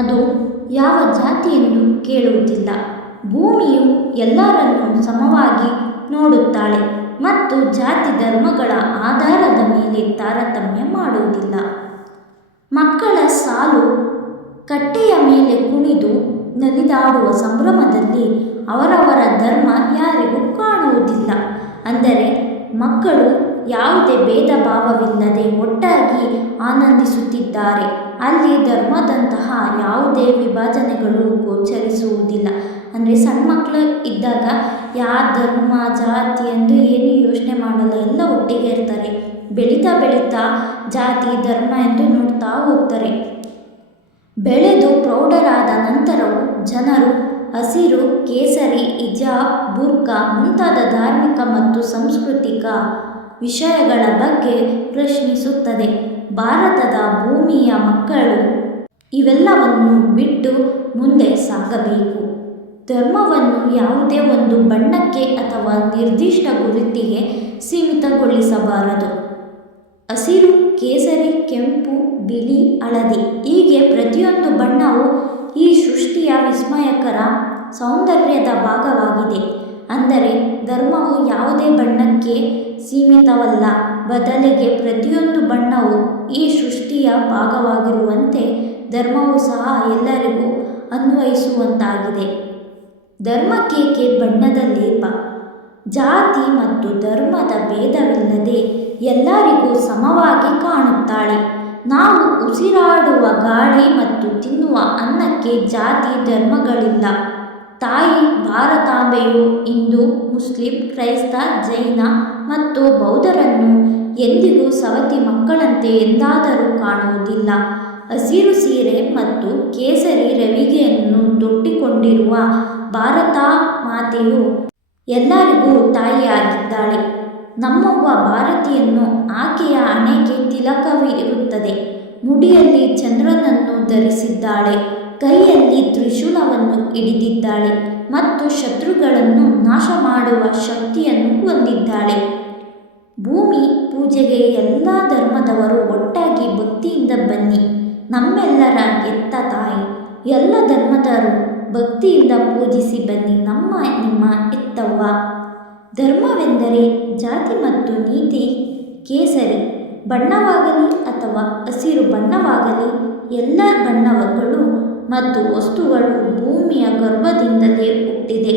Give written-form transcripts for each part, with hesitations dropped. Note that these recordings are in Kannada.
ಅದು ಯಾವ ಜಾತಿ ಎಂದು ಕೇಳುವುದಿಲ್ಲ. ಭೂಮಿಯು ಎಲ್ಲರನ್ನೂ ಸಮವಾಗಿ ನೋಡುತ್ತಾಳೆ ಮತ್ತು ಜಾತಿ ಧರ್ಮಗಳ ಆಧಾರದ ಮೇಲೆ ತಾರತಮ್ಯ ಮಾಡುವುದಿಲ್ಲ. ಮಕ್ಕಳ ಸಾಲು ಕಟ್ಟೆಯ ಮೇಲೆ ಕುಣಿದು ನಲಿದಾಡುವ ಸಂಭ್ರಮದಲ್ಲಿ ಅವರವರ ಧರ್ಮ ಯಾರಿಗೂ ಕಾಣುವುದಿಲ್ಲ. ಅಂದರೆ ಮಕ್ಕಳು ಯಾವುದೇ ಭೇದ ಭಾವವಿಲ್ಲದೆ ಒಟ್ಟಾಗಿ ಆನಂದಿಸುತ್ತಿದ್ದಾರೆ. ಅಲ್ಲಿ ಧರ್ಮದಂತಹ ಯಾವುದೇ ವಿಭಜನೆಗಳು ಗೋಚರಿಸುವುದಿಲ್ಲ. ಅಂದರೆ ಸಣ್ಣ ಮಕ್ಕಳು ಇದ್ದಾಗ ಯಾವ ಧರ್ಮ ಜಾತಿ ಎಂದು ಏನು ಯೋಚನೆ ಮಾಡಲ್ಲ, ಎಲ್ಲ ಒಟ್ಟಿಗೆ ಇರ್ತಾರೆ. ಬೆಳೀತಾ ಬೆಳೀತಾ ಜಾತಿ ಧರ್ಮ ಎಂದು ನೋಡ್ತಾ ಹೋಗ್ತಾರೆ. ಬೆಳೆದು ಪ್ರೌಢರಾದ ನಂತರವೂ ಜನರು ಹಸಿರು, ಕೇಸರಿ, ಹಿಜಾಬ್, ಬುರ್ಕಾ ಮುಂತಾದ ಧಾರ್ಮಿಕ ಮತ್ತು ಸಾಂಸ್ಕೃತಿಕ ವಿಷಯಗಳ ಬಗ್ಗೆ ಪ್ರಶ್ನಿಸುತ್ತದೆ. ಭಾರತದ ಭೂಮಿಯ ಮಕ್ಕಳು ಇವೆಲ್ಲವನ್ನು ಬಿಟ್ಟು ಮುಂದೆ ಸಾಗಬೇಕು. ಧರ್ಮವನ್ನು ಯಾವುದೇ ಒಂದು ಬಣ್ಣಕ್ಕೆ ಅಥವಾ ನಿರ್ದಿಷ್ಟ ಗುರುತಿಗೆ ಸೀಮಿತಗೊಳಿಸಬಾರದು. ಹಸಿರು, ಕೇಸರಿ, ಕೆಂಪು, ಬಿಳಿ, ಹಳದಿ ಹೀಗೆ ಪ್ರತಿಯೊಂದು ಬಣ್ಣವೂ ಈ ಸೃಷ್ಟಿಯ ವಿಸ್ಮಯಕರ ಸೌಂದರ್ಯದ ಭಾಗವಾಗಿದೆ. ಅಂದರೆ ಧರ್ಮವು ಯಾವುದೇ ಬಣ್ಣಕ್ಕೆ ಸೀಮಿತವಲ್ಲ, ಬದಲಿಗೆ ಪ್ರತಿಯೊಂದು ಬಣ್ಣವೂ ಈ ಸೃಷ್ಟಿಯ ಭಾಗವಾಗಿರುವಂತೆ ಧರ್ಮವೂ ಸಹ ಎಲ್ಲರಿಗೂ ಅನ್ವಯಿಸುವಂತಾಗಿದೆ. ಧರ್ಮಕ್ಕೇಕೆ ಬಣ್ಣದ ಲೇಪ? ಜಾತಿ ಮತ್ತು ಧರ್ಮದ ಭೇದವಿಲ್ಲದೆ ಎಲ್ಲರಿಗೂ ಸಮವಾಗಿ ಕಾಣುತ್ತಾಳೆ. ನಾವು ಉಸಿರಾಡುವ ಗಾಳಿ ಮತ್ತು ತಿನ್ನುವ ಅನ್ನಕ್ಕೆ ಜಾತಿ ಧರ್ಮಗಳಿಲ್ಲ. ತಾಯಿ ಭಾರತಾಂಬೆಯು ಹಿಂದೂ, ಮುಸ್ಲಿಂ, ಕ್ರೈಸ್ತ, ಜೈನ ಮತ್ತು ಬೌದ್ಧರನ್ನು ಎಂದಿಗೂ ಸವತಿ ಮಕ್ಕಳಂತೆ ಎಂದಾದರೂ ಕಾಣುವುದಿಲ್ಲ. ಹಸಿರು ಸೀರೆ ಮತ್ತು ಕೇಸರಿ ರವಿಗೆಯನ್ನು ತೊಟ್ಟಿಕೊಂಡಿರುವ ಭಾರತ ಮಾತೆಯು ಎಲ್ಲರಿಗೂ ತಾಯಿಯಾಗಿದ್ದಾಳೆ. ನಮ್ಮವ್ವ ಭಾರತಿಯನ್ನು ಆಕೆಯ ಹಣೆಗೆ ತಿಲಕವಿರುತ್ತದೆ, ಮುಡಿಯಲ್ಲಿ ಚಂದ್ರನನ್ನು ಧರಿಸಿದ್ದಾಳೆ, ಕೈಯಲ್ಲಿ ತ್ರಿಶೂಲವನ್ನು ಹಿಡಿದಿದ್ದಾಳೆ ಮತ್ತು ಶತ್ರುಗಳನ್ನು ನಾಶ ಮಾಡುವ ಶಕ್ತಿಯನ್ನು ಹೊಂದಿದ್ದಾಳೆ. ಭೂಮಿ ಪೂಜೆಗೆ ಎಲ್ಲ ಧರ್ಮದವರು ಒಟ್ಟಾಗಿ ಭಕ್ತಿಯಿಂದ ಬನ್ನಿ. ನಮ್ಮೆಲ್ಲರ ಹೆತ್ತ ತಾಯಿ. ಎಲ್ಲ ಧರ್ಮದವರು ಭಕ್ತಿಯಿಂದ ಪೂಜಿಸಿ ಬನ್ನಿ ನಿಮ್ಮ ಹೆತ್ತವ್ವ. ಧರ್ಮವೆಂದರೆ ಜಾತಿ ಮತ್ತು ನೀತಿ. ಕೇಸರಿ ಬಣ್ಣವಾಗಲಿ ಅಥವಾ ಹಸಿರು ಬಣ್ಣವಾಗಲಿ, ಎಲ್ಲ ಬಣ್ಣಗಳು ಮತ್ತು ವಸ್ತುಗಳು ಭೂಮಿಯ ಗರ್ಭದಿಂದಲೇ ಹುಟ್ಟಿದೆ.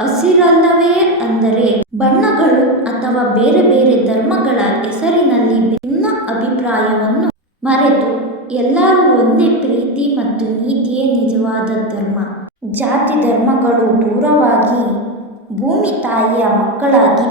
ಹಸಿರಲ್ಲವೇ ಅಂದರೆ ಬಣ್ಣಗಳು ಅಥವಾ ಬೇರೆ ಬೇರೆ ಧರ್ಮಗಳ ಹೆಸರಿನಲ್ಲಿ ಭಿನ್ನ ಅಭಿಪ್ರಾಯವನ್ನು ಮರೆತು ಎಲ್ಲರೂ ಒಂದೇ ಪ್ರೀತಿ ಮತ್ತು ನೀತಿಯೇ ನಿಜವಾದ ಧರ್ಮ. ಜಾತಿ ಧರ್ಮಗಳು ದೂರವಾಗಿ ಭೂಮಿ ತಾಯಿಯ ಮಕ್ಕಳಾಗಿ